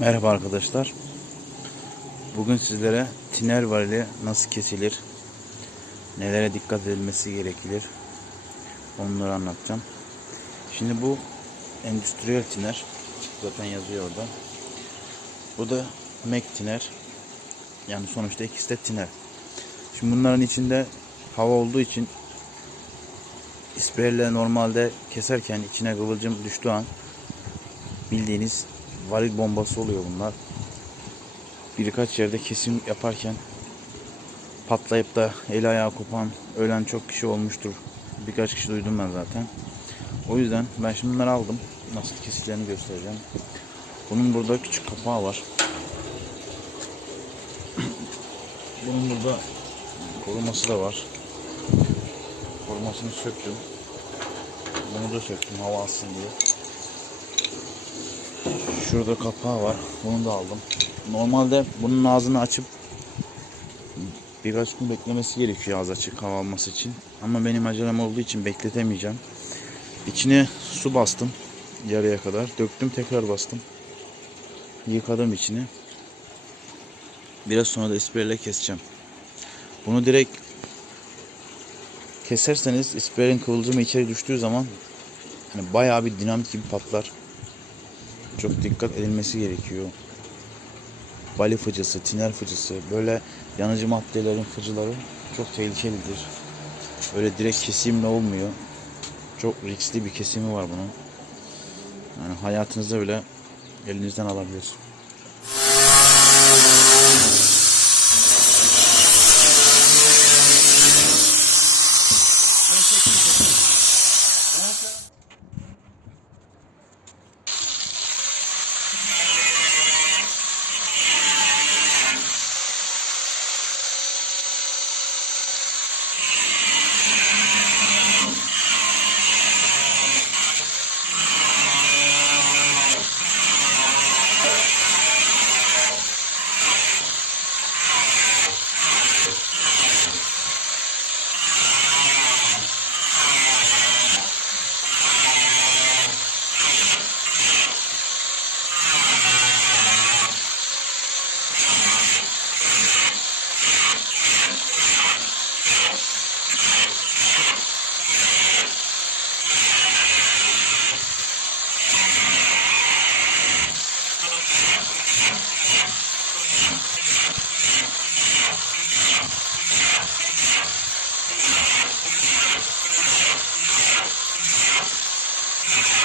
Merhaba arkadaşlar. Bugün sizlere tiner varili nasıl kesilir, nelere dikkat edilmesi gerekilir, onları anlatacağım. Şimdi bu endüstriyel tiner, zaten yazıyor orada. Bu da Mac tiner, yani sonuçta ikisi de tiner. Şimdi bunların içinde hava olduğu için isperle normalde keserken içine kıvılcım düştüğü an bildiğiniz varil bombası oluyor bunlar. Birkaç yerde kesim yaparken patlayıp da el ayağı kopan, ölen çok kişi olmuştur. Birkaç kişi duydum ben zaten. O yüzden ben şimdi bunları aldım. Nasıl kesileceğini göstereceğim. Bunun burada küçük kapağı var. Bunun burada koruması da var. Korumasını söktüm. Bunu da söktüm hava alsın diye. Şurada kapağı var. Bunu da aldım. Normalde bunun ağzını açıp birkaç gün beklemesi gerekiyor ağız açık hava alması için. Ama benim acelem olduğu için bekletemeyeceğim. İçine su bastım yarıya kadar. Döktüm tekrar bastım. Yıkadım içini. Biraz sonra da ispreyle keseceğim. Bunu direkt keserseniz ispreyin kıvılcımı içeri düştüğü zaman hani bayağı bir dinamit gibi patlar çok dikkat edilmesi gerekiyor. Bali fıcısı, tiner fıcısı böyle yanıcı maddelerin fıcıları çok tehlikelidir. Böyle direkt kesimle olmuyor. Çok riskli bir kesimi var bunun. Yani hayatınızda bile elinizden alabilir. you